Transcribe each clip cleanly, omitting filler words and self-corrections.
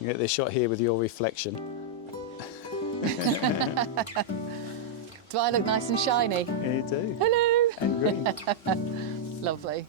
You get this shot here with your reflection. Do I look nice and shiny? You do. Hello. And green. Lovely.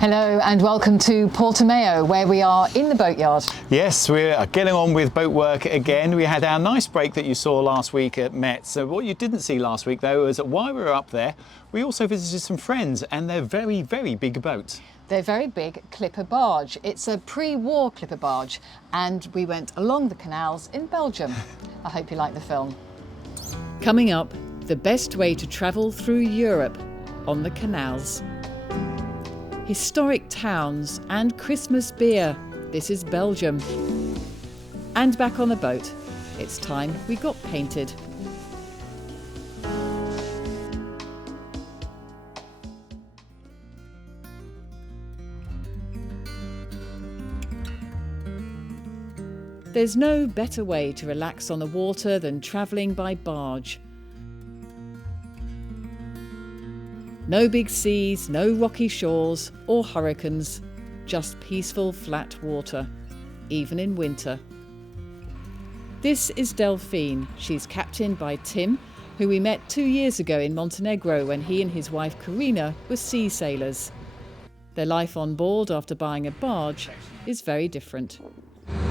Hello and welcome to Portimao, where we are in the boatyard. Yes, we're getting on with boat work again. We had our nice break that you saw last week at Metz. So what you didn't see last week though is that while we were up there, we also visited some friends and they're very, very big boats. They're very big clipper barge. It's a pre-war clipper barge and we went along the canals in Belgium. I hope you like the film. Coming up, the best way to travel through Europe on the canals. Historic towns and Christmas beer. This is Belgium. And back on the boat, it's time we got painted. There's no better way to relax on the water than travelling by barge. No big seas, no rocky shores or hurricanes, just peaceful flat water, even in winter. This is Delphine. She's captained by Tim, who we met 2 years ago in Montenegro when he and his wife Karina were sea sailors. Their life on board after buying a barge is very different.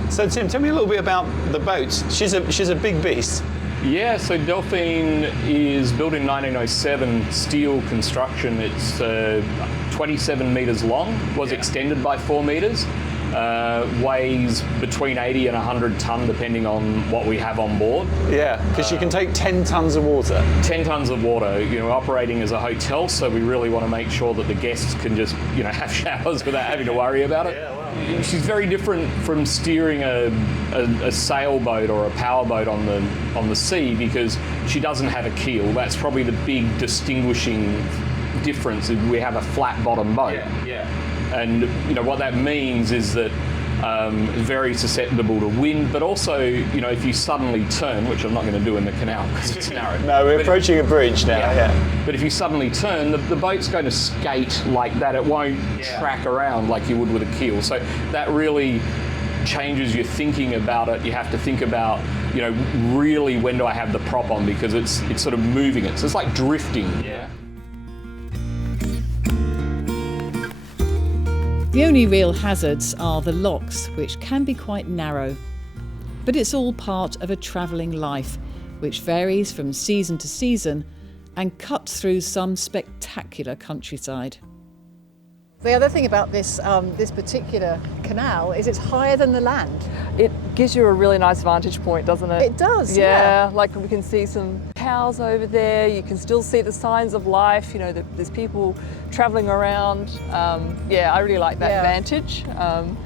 So Tim, tell me a little bit about the boat. She's a big beast. Yeah, so Delphine is built in 1907, steel construction. It's 27 metres long, was extended by 4 metres, weighs between 80 and 100 tonne depending on what we have on board. Yeah, because you can take 10 tonnes of water. 10 tonnes of water, operating as a hotel, so we really want to make sure that the guests can just, have showers without having to worry about it. Yeah, wow. She's very different from steering a sailboat or a powerboat on the sea because she doesn't have a keel. That's probably the big distinguishing difference. We have a flat bottom boat. Yeah. And what that means is that very susceptible to wind, but also if you suddenly turn, which I'm not going to do in the canal because it's narrow. No, we're approaching a bridge now. Yeah. But if you suddenly turn, the boat's going to skate like that. It won't track around like you would with a keel. So that really changes your thinking about it. You have to think about, really when do I have the prop on because it's sort of moving it. So it's like drifting. Yeah. The only real hazards are the locks, which can be quite narrow. But it's all part of a travelling life, which varies from season to season and cuts through some spectacular countryside. The other thing about this particular canal is it's higher than the land. It gives you a really nice vantage point, doesn't it? It does, yeah. Like we can see some cows over there. You can still see the signs of life. There's people travelling around. I really like that vantage.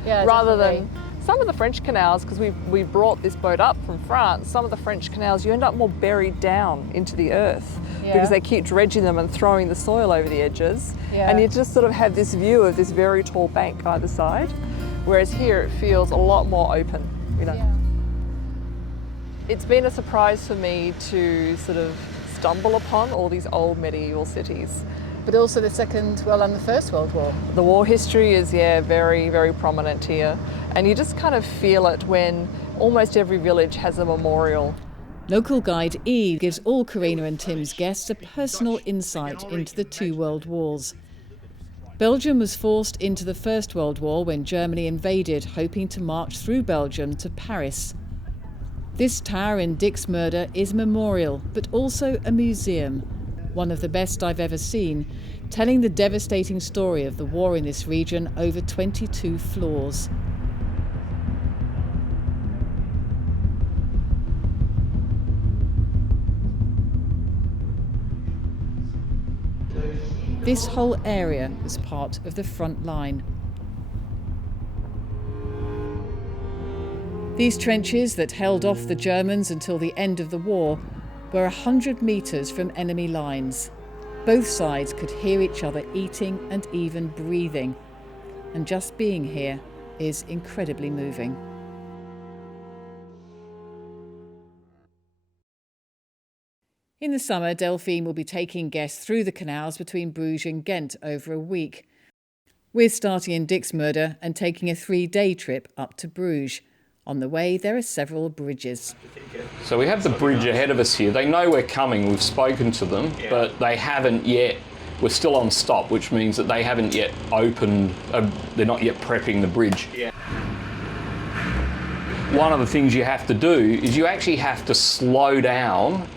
Rather than some of the French canals, because we brought this boat up from France, some of the French canals you end up more buried down into the earth because they keep dredging them and throwing the soil over the edges. Yeah. And you just sort of have this view of this very tall bank either side, whereas here it feels a lot more open. Yeah. It's been a surprise for me to sort of stumble upon all these old medieval cities. But also the Second and the First World War. The war history is, very, very prominent here. And you just kind of feel it when almost every village has a memorial. Local guide Eve gives all Karina and Tim's guests a personal insight into the 2 world wars. Belgium was forced into the First World War when Germany invaded, hoping to march through Belgium to Paris. This tower in Diksmuide is a memorial, but also a museum. One of the best I've ever seen, telling the devastating story of the war in this region over 22 floors. This whole area was part of the front line. These trenches that held off the Germans until the end of the war were 100 metres from enemy lines. Both sides could hear each other eating and even breathing. And just being here is incredibly moving. In the summer, Delphine will be taking guests through the canals between Bruges and Ghent over a week. We're starting in Diksmuide and taking a 3-day trip up to Bruges. On the way, there are several bridges. So we have the bridge ahead of us here. They know we're coming, we've spoken to them, but they haven't yet. We're still on stop, which means that they haven't yet opened, they're not yet prepping the bridge. Yeah. One of the things you have to do is you actually have to slow down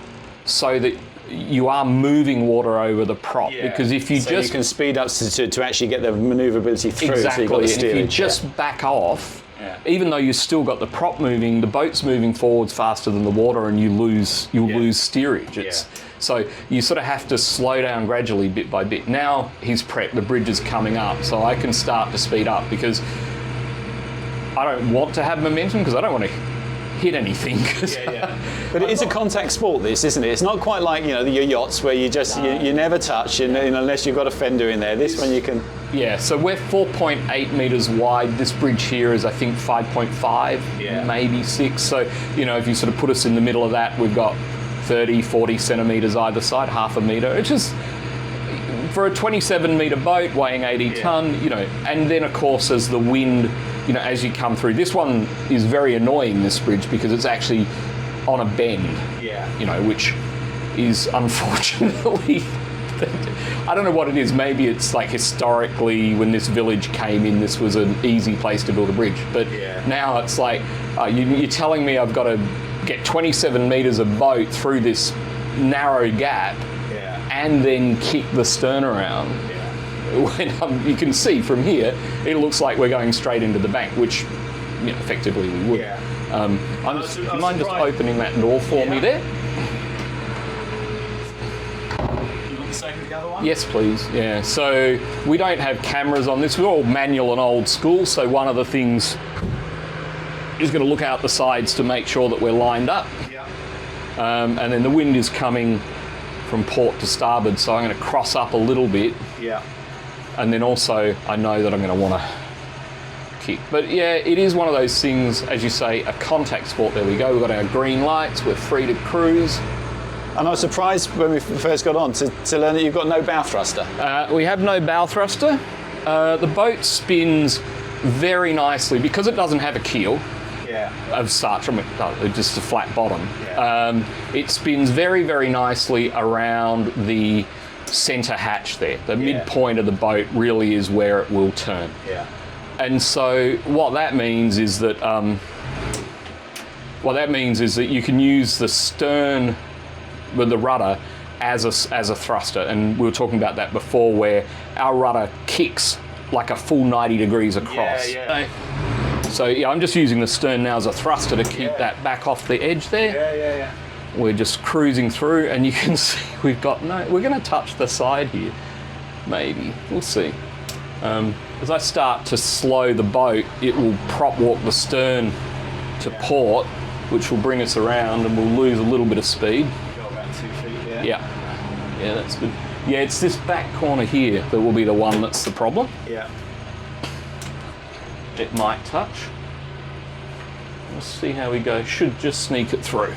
so that you are moving water over the prop, because if you you can speed up to actually get the manoeuvrability through. Exactly, so you've got the and if you just back off, even though you've still got the prop moving, the boat's moving forwards faster than the water, and you'll lose steerage. So you sort of have to slow down gradually, bit by bit. Now he's prepped, the bridge is coming up, so I can start to speed up, because I don't want to have momentum, because I don't want to hit anything. But it is a contact sport, this, isn't it? It's not quite like, you know, your yachts where you just you never touch, unless you've got a fender in there. This one you can. Yeah, so we're 4.8 metres wide. This bridge here is, I think, 5.5, maybe 6. So, you know, if you sort of put us in the middle of that, we've got 30, 40 centimetres either side, half a metre. It's just, for a 27 metre boat weighing 80 tonne, you know, and then of course as the wind, you know, as you come through, this one is very annoying, this bridge, because it's actually on a bend, you know, which is unfortunately, I don't know what it is, maybe it's like historically when this village came in, this was an easy place to build a bridge, but now it's like, you're telling me I've got to get 27 metres of boat through this narrow gap and then kick the stern around. When you can see from here, it looks like we're going straight into the bank, which, you know, effectively we would. Do you mind just opening that door for me there? You want the same as the other one? Yes, please. Yeah. So we don't have cameras on this. We're all manual and old school. So one of the things is going to look out the sides to make sure that we're lined up. And then the wind is coming from port to starboard, so I'm going to cross up a little bit. And then also, I know that I'm going to want to kick. But yeah, it is one of those things, as you say, a contact sport. There we go. We've got our green lights. We're free to cruise. And I was surprised when we first got on to learn that you've got no bow thruster. We have no bow thruster. The boat spins very nicely because it doesn't have a keel. Of such, I mean, just a flat bottom. It spins very, very nicely around the centre hatch there. The midpoint of the boat really is where it will turn. And so what that means is that you can use the stern with the rudder as a thruster, and we were talking about that before, where our rudder kicks like a full 90 degrees across. So yeah, I'm just using the stern now as a thruster to keep that back off the edge there. We're just cruising through, and you can see we've got we're going to touch the side here, maybe. We'll see. As I start to slow the boat, it will prop walk the stern to port, which will bring us around, and we'll lose a little bit of speed. Go about 2 feet, Yeah, that's good. Yeah, it's this back corner here that will be the one that's the problem. It might touch. Let's see how we go. Should just sneak it through.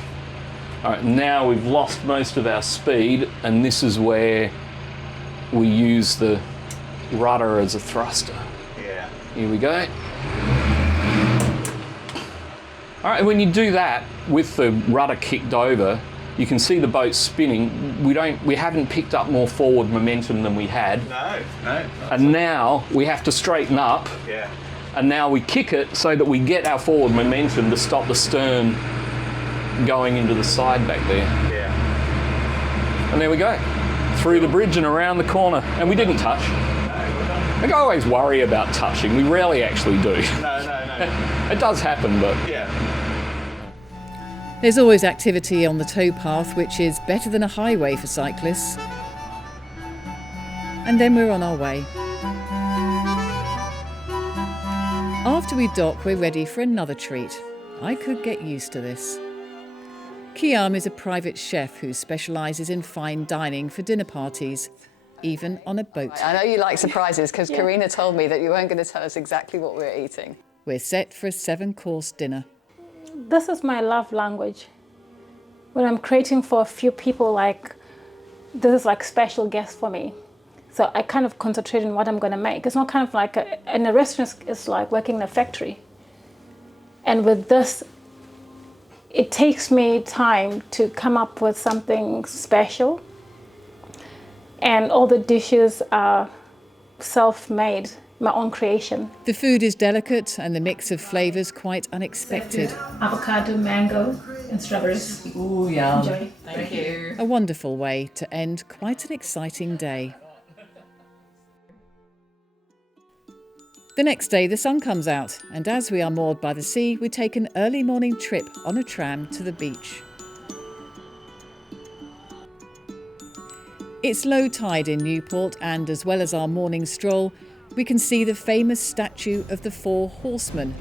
All right, now we've lost most of our speed, and this is where we use the rudder as a thruster. Here we go. All right, and when you do that with the rudder kicked over, you can see the boat spinning. We haven't picked up more forward momentum than we had. No. And now we have to straighten up. And now we kick it so that we get our forward momentum to stop the stern going into the side back there. And there we go. Through the bridge and around the corner. And we didn't touch. I always worry about touching. We rarely actually do. No. It does happen, but... There's always activity on the towpath, which is better than a highway for cyclists. And then we're on our way. After we dock, we're ready for another treat. I could get used to this. Kiam is a private chef who specialises in fine dining for dinner parties, even on a boat. I know you like surprises because Karina told me that you weren't going to tell us exactly what we're eating. We're set for a 7-course dinner. This is my love language. When I'm creating for a few people, like, this is like special guests for me. So I kind of concentrate on what I'm going to make. It's not kind of like, in a restaurant, it's like working in a factory. And with this, it takes me time to come up with something special. And all the dishes are self-made, my own creation. The food is delicate and the mix of flavours quite unexpected. Avocado, mango, and strawberries. Ooh, yum. Enjoy. Thank you. A wonderful way to end quite an exciting day. The next day the sun comes out, and as we are moored by the sea, we take an early morning trip on a tram to the beach. It's low tide in Newport, and as well as our morning stroll, we can see the famous statue of the 4 horsemen,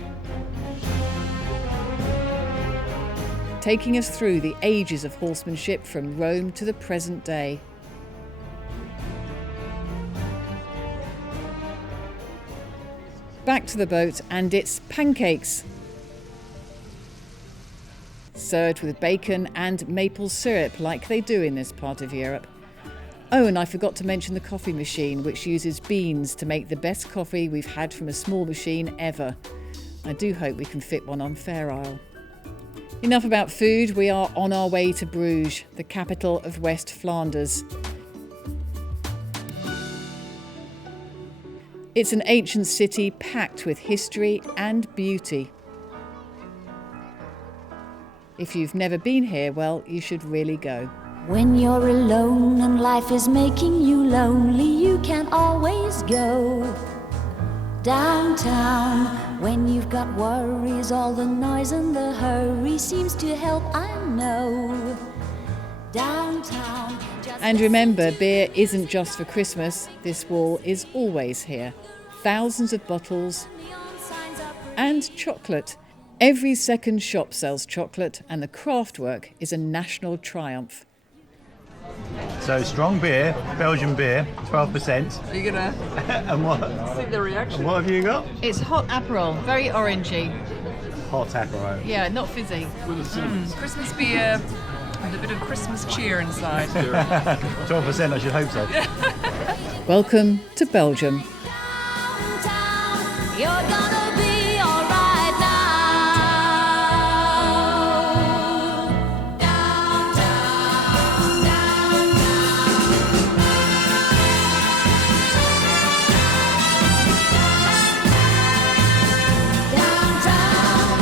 taking us through the ages of horsemanship from Rome to the present day. Back to the boat, and it's pancakes, served with bacon and maple syrup like they do in this part of Europe. Oh, and I forgot to mention the coffee machine, which uses beans to make the best coffee we've had from a small machine ever. I do hope we can fit one on Fair Isle. Enough about food, we are on our way to Bruges, the capital of West Flanders. It's an ancient city packed with history and beauty. If you've never been here, well, you should really go. When you're alone and life is making you lonely, you can always go downtown. When you've got worries, all the noise and the hurry seems to help, I know. Downtown. And remember, beer isn't just for Christmas. This wall is always here. Thousands of bottles and chocolate. Every second shop sells chocolate, and the craft work is a national triumph. So strong beer, Belgian beer, 12%. Are you gonna And what? see the reaction? What have you got? It's hot Aperol, very orangey. Hot Aperol. Yeah, not fizzy. Christmas beer with a bit of Christmas cheer inside. 12%, I should hope so. Welcome to Belgium. You're gonna be alright now. Downtown,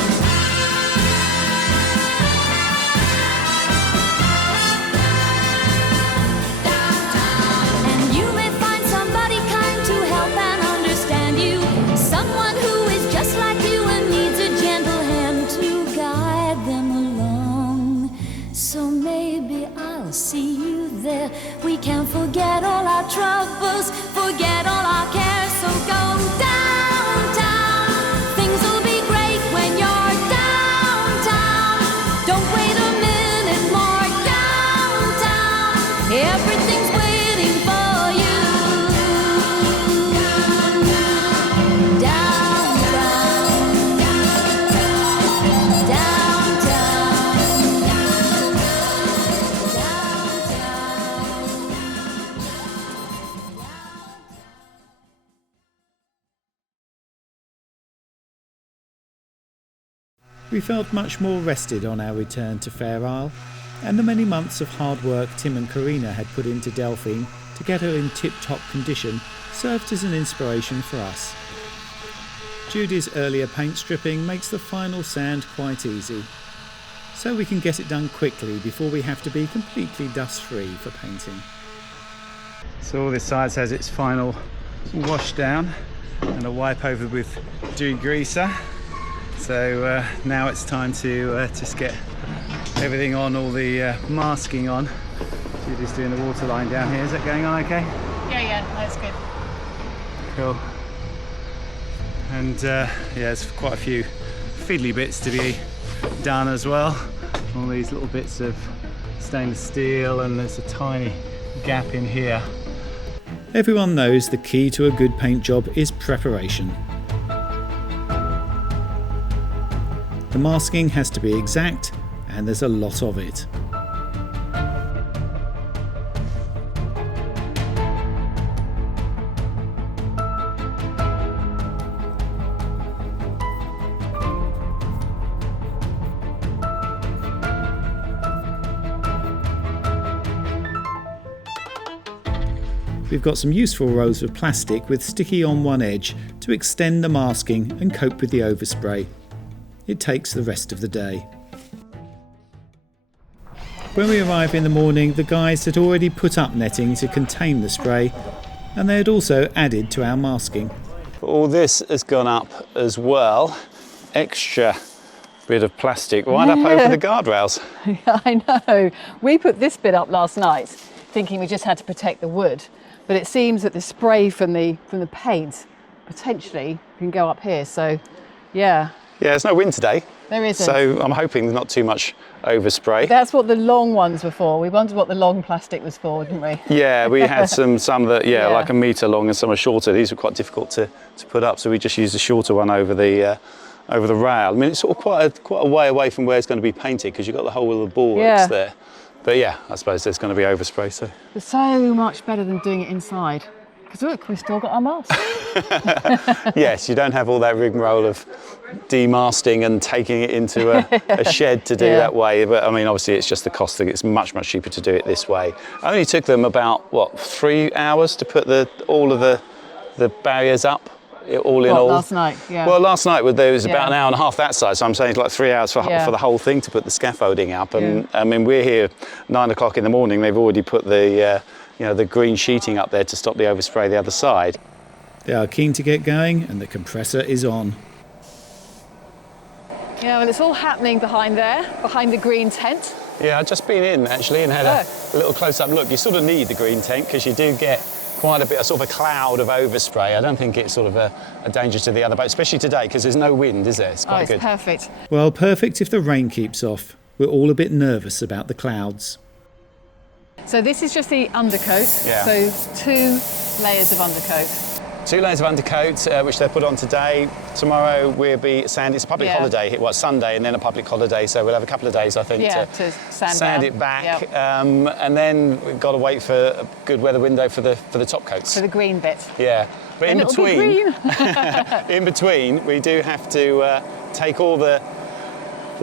and you may find somebody kind to help and understand you. Someone who is just like you and needs a gentle hand to guide them along. So maybe I'll see you there. We can forget all our troubles, forget all our cares. So go downtown. Things will be great when you're downtown. Don't wait a minute more. Downtown. Everything's waiting for you. We felt much more rested on our return to Fair Isle, and the many months of hard work Tim and Karina had put into Delphine to get her in tip-top condition served as an inspiration for us. Judy's earlier paint stripping makes the final sand quite easy, so we can get it done quickly before we have to be completely dust-free for painting. So all this side has its final wash down and a wipe over with degreaser. So now it's time to just get everything on, all the masking on. Judy's doing the water line down here. Is that going on okay? Yeah, that's good. Cool. And yeah, there's quite a few fiddly bits to be done as well. All these little bits of stainless steel, and there's a tiny gap in here. Everyone knows the key to a good paint job is preparation. The masking has to be exact, and there's a lot of it. We've got some useful rolls of plastic with sticky on one edge to extend the masking and cope with the overspray. It takes the rest of the day. When we arrive in the morning, the guys had already put up netting to contain the spray, and they had also added to our masking. All this has gone up as well. Extra bit of plastic right up over the guardrails. I know. We put this bit up last night, thinking we just had to protect the wood. But it seems that the spray from the paint potentially can go up here. So, yeah. Yeah, there's no wind today. There isn't. So I'm hoping there's not too much overspray. That's what the long ones were for. We wondered what the long plastic was for, didn't we? Yeah, we had some that, like a metre long, and some are shorter. These were quite difficult to put up, so we just used a shorter one over the rail. I mean, it's sort of quite a way away from where it's going to be painted, because you've got the whole of the bulwarks there. But yeah, I suppose there's going to be overspray. So it's so much better than doing it inside. Because look, we've still got our mast. Yes, you don't have all that rigmarole of demasting and taking it into a shed to do that way. But I mean, obviously it's just the cost thing. It's much cheaper to do it this way. I only took them about, 3 hours to put all of the barriers up. All in all. Last night, yeah. Well, last night there was about an hour and a half that side, so I'm saying it's like 3 hours for the whole thing to put the scaffolding up. And I mean, we're here 9 o'clock in the morning. They've already put the the green sheeting up there to stop the overspray the other side. They are keen to get going, and the compressor is on. Yeah, well, it's all happening behind the green tent. Yeah, I've just been in actually and had a little close-up look. You sort of need the green tent because you do get quite a bit, sort of a cloud of overspray. I don't think it's sort of a danger to the other boat, especially today because there's no wind, is there? It's quite good. Perfect. Well, perfect if the rain keeps off. We're all a bit nervous about the clouds. So this is just the undercoat. Yeah. So 2 layers of undercoat. 2 layers of undercoat, which they put on today. Tomorrow we'll be sanding. It's a public holiday. Well, Sunday and then a public holiday, so we'll have a couple of days, I think, to sand it back. Yep. And then we've got to wait for a good weather window for the top coats. For the green bit. Yeah, but and in between, we do have to take all the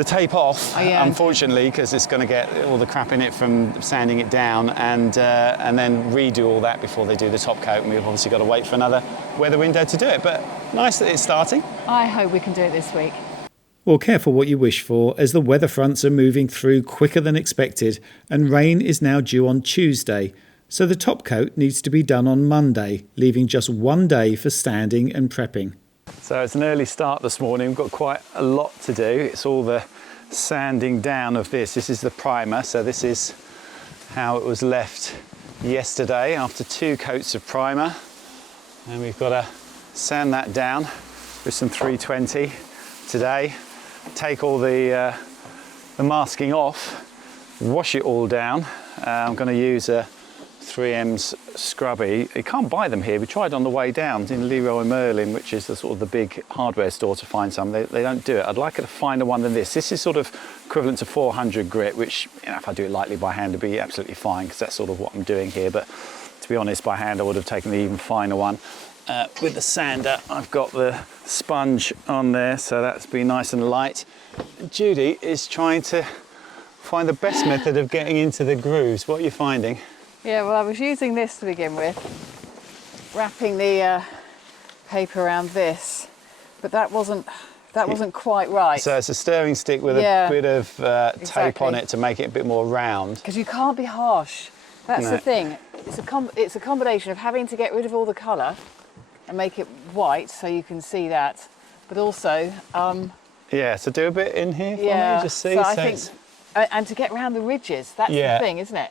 tape off, unfortunately, because it's going to get all the crap in it from sanding it down, and then redo all that before they do the top coat. And we've obviously got to wait for another weather window to do it. But nice that it's starting. I hope we can do it this week. Well, careful what you wish for, as the weather fronts are moving through quicker than expected, and rain is now due on Tuesday. So the top coat needs to be done on Monday, leaving just 1 day for sanding and prepping. So it's an early start this morning. We've got quite a lot to do. It's all the sanding down of this. This is the primer. So this is how it was left yesterday after 2 coats of primer. And we've got to sand that down with some 320 today. Take all the masking off, wash it all down. I'm going to use a 3M's scrubby. You can't buy them here. We tried on the way down in Leroy Merlin, which is the sort of the big hardware store, to find some. They don't do it. I'd like a finer one than this. This is sort of equivalent to 400 grit, which, if I do it lightly by hand, would be absolutely fine, because that's sort of what I'm doing here. But to be honest, by hand I would have taken the even finer one. With the sander, I've got the sponge on there, so that's been nice and light. Judy is trying to find the best method of getting into the grooves. What are you finding? Yeah, well, I was using this to begin with, wrapping the paper around this, but that wasn't quite right. So it's a stirring stick with a bit of tape on it to make it a bit more round. Because you can't be harsh. That's the thing. It's a combination of having to get rid of all the colour and make it white so you can see that, but also so do a bit in here for me, just see. So I think, and to get around the ridges, that's the thing, isn't it?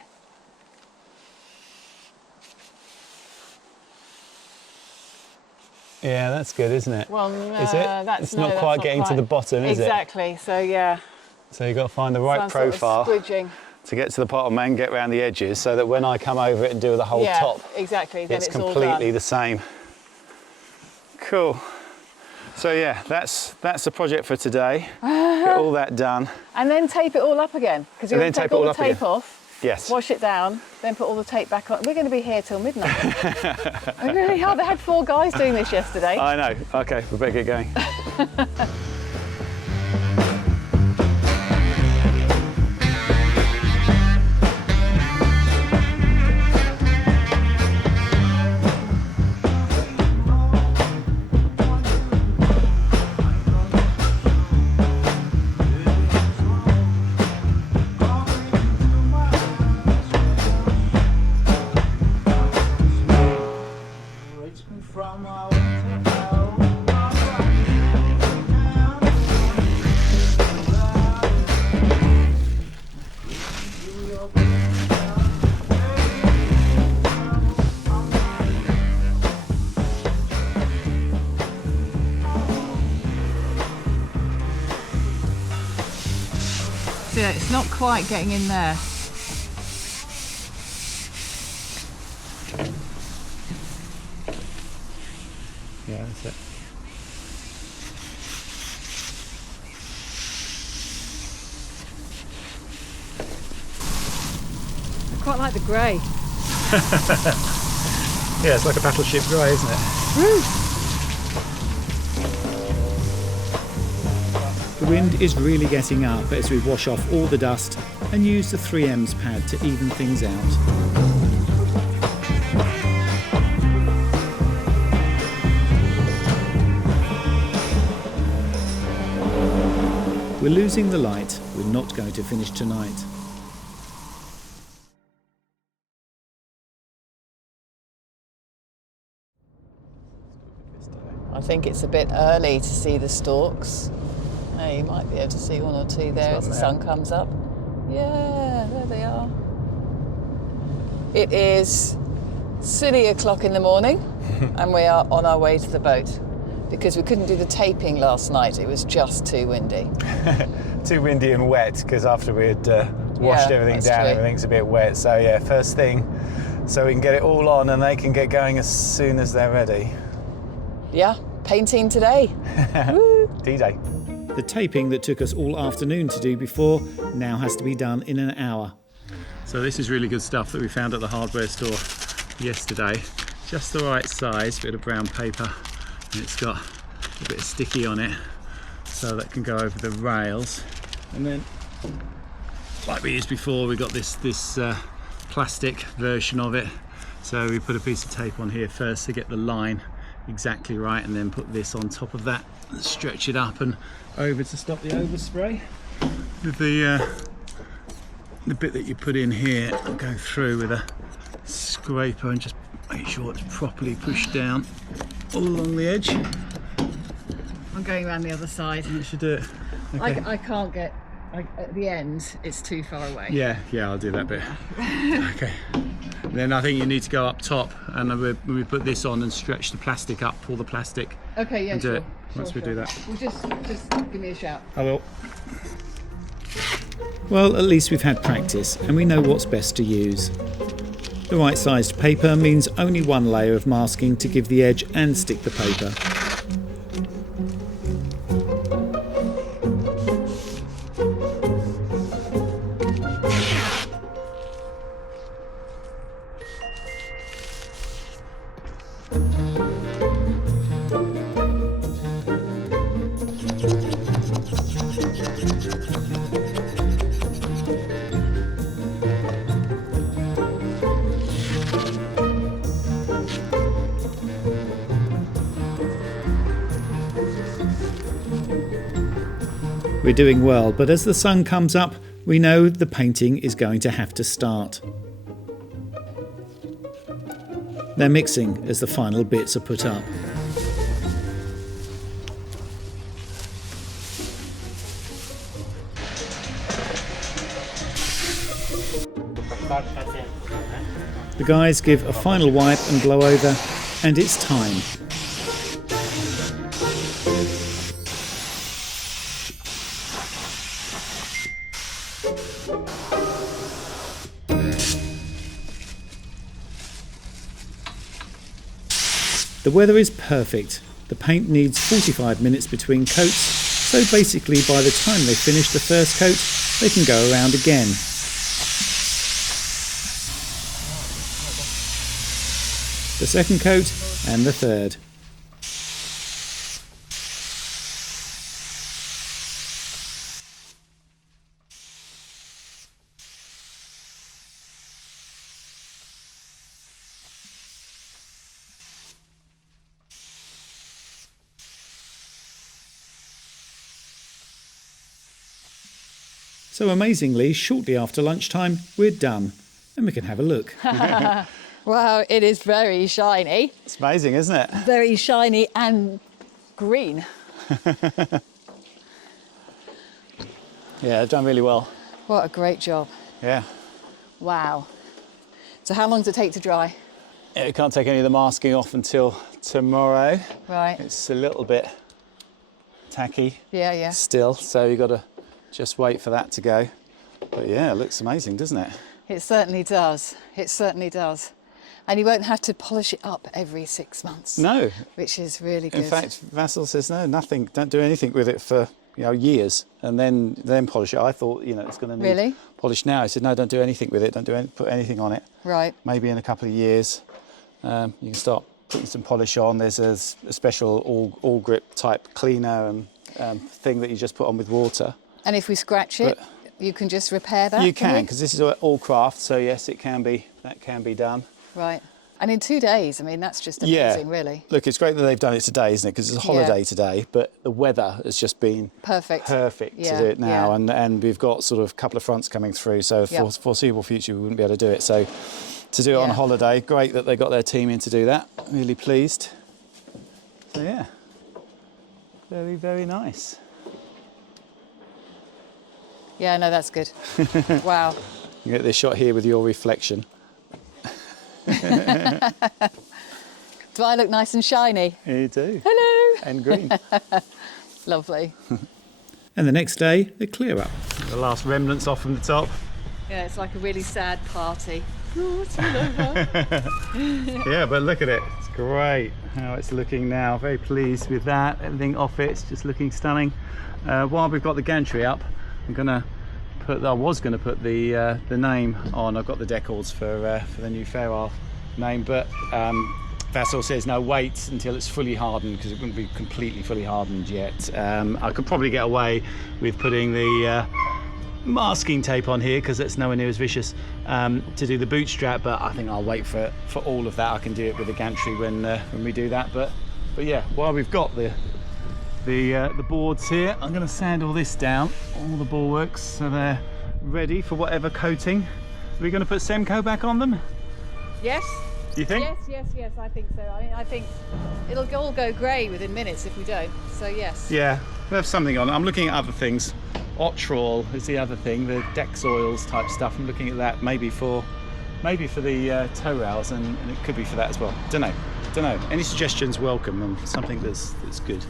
Yeah, that's good, isn't it? Well, is it? It's not quite getting to the bottom, is it? Exactly. So yeah. So you've got to find the right profile to get to the bottom and get around the edges so that when I come over it and do the whole top, exactly. Then it's all completely done. the same. Cool. So yeah, that's the project for today. Get all that done. And then tape it all up again, because you have to take all the tape off. Yes. Wash it down, then put all the tape back on. We're going to be here till midnight. Really hard. They had 4 guys doing this yesterday. I know. Okay, we better get going. Yeah, it's not quite getting in there. Yeah, that's it. I quite like the grey. Yeah, it's like a battleship grey, isn't it? Woo. The wind is really getting up as we wash off all the dust and use the 3Ms pad to even things out. We're losing the light. We're not going to finish tonight. I think it's a bit early to see the storks. No, you might be able to see 1 or 2 there as the sun comes up. Yeah, there they are. It is silly o'clock in the morning and we are on our way to the boat because we couldn't do the taping last night. It was just too windy. Too windy and wet because after we'd washed everything down, true. everything's a bit wet. So yeah, first thing, so we can get it all on and they can get going as soon as they're ready. Yeah, painting today. D-Day. The taping that took us all afternoon to do before now has to be done in an hour. So this is really good stuff that we found at the hardware store yesterday. Just the right size, bit of brown paper, and it's got a bit of sticky on it so that can go over the rails. And then, like we used before, we got this plastic version of it. So we put a piece of tape on here first to get the line exactly right, and then put this on top of that and stretch it up and over to stop the overspray. With the bit that you put in here, go through with a scraper and just make sure it's properly pushed down all along the edge. I'm going around the other side. You should do it. Okay. I can't get, at the end, it's too far away. Yeah, I'll do that bit. Okay. And then I think you need to go up top, and when we put this on and stretch the plastic up, pull the plastic. Okay, yeah, and do sure. it once we do that. Well, just give me a shout. I will. Well, at least we've had practice and we know what's best to use. The right sized paper means only 1 layer of masking to give the edge and stick the paper. We're doing well, but as the sun comes up, we know the painting is going to have to start. They're mixing as the final bits are put up. The guys give a final wipe and blow over, and it's time. The weather is perfect. The paint needs 45 minutes between coats, so basically by the time they finish the first coat, they can go around again. The second coat and the third. So amazingly, shortly after lunchtime, we're done and we can have a look. Wow, it is very shiny. It's amazing, isn't it? Very shiny and green. Yeah, they've done really well. What a great job. Yeah. Wow. So how long does it take to dry? Yeah, we can't take any of the masking off until tomorrow. Right. It's a little bit tacky Yeah. still, so you've got to just wait for that to go. But yeah, it looks amazing, doesn't it? It certainly does. It certainly does. And you won't have to polish it up every 6 months. No. Which is really good. In fact, Vassal says no, nothing. Don't do anything with it for years, and then polish it. I thought it's going to need Really? polish now. He said no, don't do anything with it. Don't put anything on it. Right. Maybe in a couple of years, you can start putting some polish on. There's a special all grip type cleaner and thing that you just put on with water. And if we scratch it, you can just repair that? You can, because this is all craft, so yes, that can be done. Right. And in 2 days, I mean, that's just amazing, really. Look, it's great that they've done it today, isn't it? Because it's a holiday today, but the weather has just been perfect to do it now. Yeah. And we've got sort of a couple of fronts coming through, so for foreseeable future, we wouldn't be able to do it. So to do it on a holiday, great that they got their team in to do that. Really pleased. So yeah, very, very nice. Yeah, no, that's good. Wow. You get this shot here with your reflection. Do I look nice and shiny? You do. Hello. And green. Lovely. And the next day, the clear up. The last remnants off from the top. Yeah, it's like a really sad party. Oh, it's all over. Yeah, but look at it. It's great how it's looking now. Very pleased with that. Everything off it's just looking stunning. While we've got the gantry up, I was going to put the name on. I've got the decals for the new Ferrari name, but Vassal says no, wait until it's fully hardened, because it wouldn't be completely fully hardened yet. I could probably get away with putting the masking tape on here, because it's nowhere near as vicious, to do the boot strap, but I think I'll wait for all of that. I can do it with the gantry when we do that. But yeah, while we've got the boards here, I'm going to sand all this down, all the bulwarks, so they're ready for whatever coating. Are we going to put Semco back on them? Yes. You think? Yes, I think so. I mean, I think it'll all go grey within minutes if we don't, so yes. Yeah, we have something on. I'm looking at other things. Otrol is the other thing, the Dex oils type stuff. I'm looking at that maybe for the tow rails, and it could be for that as well. Don't know. Any suggestions welcome, and something that's good.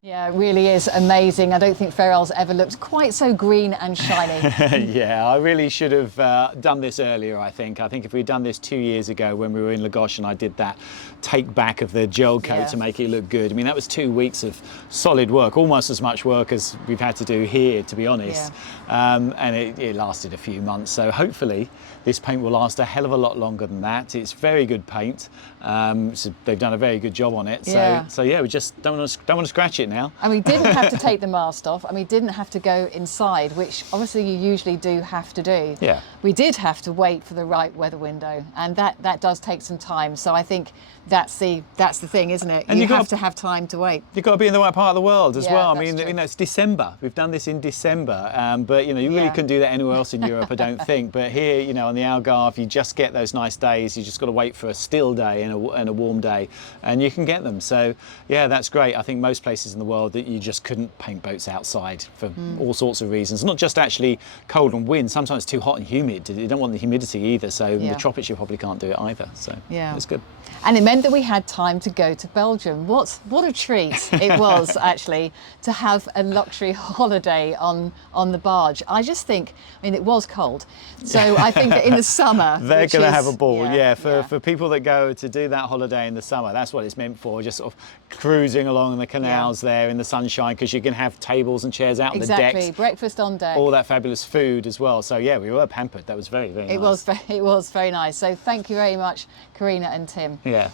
Yeah, it really is amazing. I don't think Ferrell's ever looked quite so green and shiny. Yeah, I really should have done this earlier, I think. I think if we'd done this 2 years ago when we were in Lagos and I did that take back of the gel coat to make it look good. I mean, that was 2 weeks of solid work, almost as much work as we've had to do here, to be honest. And it lasted a few months. So hopefully this paint will last a hell of a lot longer than that. It's very good paint. So they've done a very good job on it. So yeah, we just don't want to scratch it now. And we didn't have to take the mast off, and we didn't have to go inside, which obviously you usually do have to do. Yeah. We did have to wait for the right weather window, and that does take some time. So I think that's the thing, isn't it? And you have to have time to wait. You've got to be in the right part of the world as well. I that's mean, true. it's December. We've done this in December, but you really couldn't do that anywhere else in Europe, I don't think. But here, on the Algarve, you just get those nice days. You just got to wait for a still day and a warm day, and you can get them. So yeah, that's great. I think most places in the world that you just couldn't paint boats outside for all sorts of reasons. Not just actually cold and wind, sometimes it's too hot and humid. You don't want the humidity either, so in the tropics you probably can't do it either. So it's good. And it meant that we had time to go to Belgium. What a treat it was actually to have a luxury holiday on the barge. I just think, I mean, it was cold, so I think that in the summer they're going to have a ball. For people that go to do that holiday in the summer, that's what it's meant for. Just sort of cruising along the canals there in the sunshine, because you can have tables and chairs out on the decks. Exactly, breakfast on deck. All that fabulous food as well. So yeah, we were pampered. That was very, very nice. It was very nice. So thank you very much, Karina and Tim. Yeah,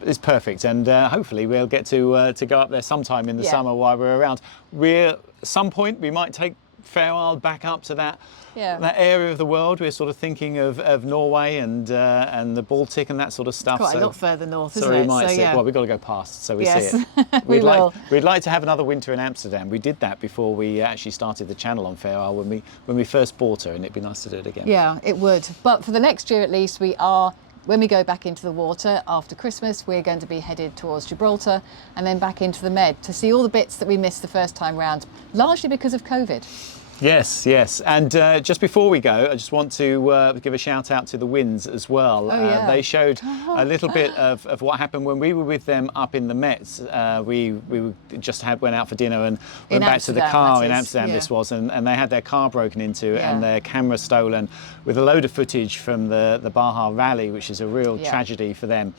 it's perfect, and hopefully we'll get to go up there sometime in the summer while we're around. At some point we might take Fair Isle back up to that area of the world. We're sort of thinking of Norway and the Baltic and that sort of stuff. Quite a lot further north, isn't so it? We might see it. Well, we've got to go past, so we see it. We'd like to have another winter in Amsterdam. We did that before we actually started the channel on Fair Isle when we first bought her, and it'd be nice to do it again. Yeah, it would. But for the next year at least, when we go back into the water after Christmas, we're going to be headed towards Gibraltar and then back into the Med to see all the bits that we missed the first time round, largely because of COVID. Yes, and just before we go, I just want to give a shout out to the Winds as well. They showed a little bit of what happened when we were with them up in the Mets. We just went out for dinner and went back to the car in Amsterdam. This was, and they had their car broken into and their camera stolen, with a load of footage from the Baja Rally, which is a real tragedy for them.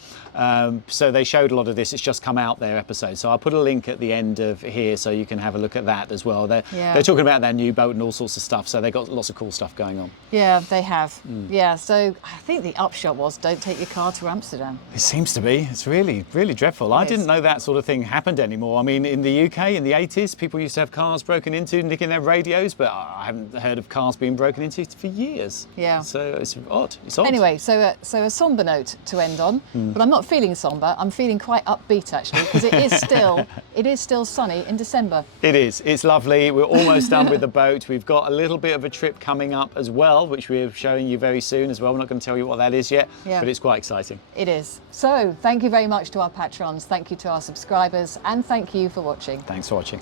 So they showed a lot of this. It's just come out, their episode. So I'll put a link at the end of here so you can have a look at that as well. They're talking about their new boat and all sorts of stuff, so they've got lots of cool stuff going on. Yeah, they have. Yeah, so I think the upshot was don't take your car to Amsterdam. It seems to be. It's really, really dreadful. I didn't know that sort of thing happened anymore. I mean, in the UK in the 80s, people used to have cars broken into, nicking their radios, but I haven't heard of cars being broken into for years. Yeah. So it's odd. Anyway, so a sombre note to end on, but I'm not feeling sombre. I'm feeling quite upbeat actually, because it is still sunny in December. It is. It's lovely. We're almost done with the boat. We've got a little bit of a trip coming up as well, which we're showing you very soon as well. We're not going to tell you what that is yet, but it's quite exciting. It is. So thank you very much to our patrons. Thank you to our subscribers, and thank you for watching. Thanks for watching.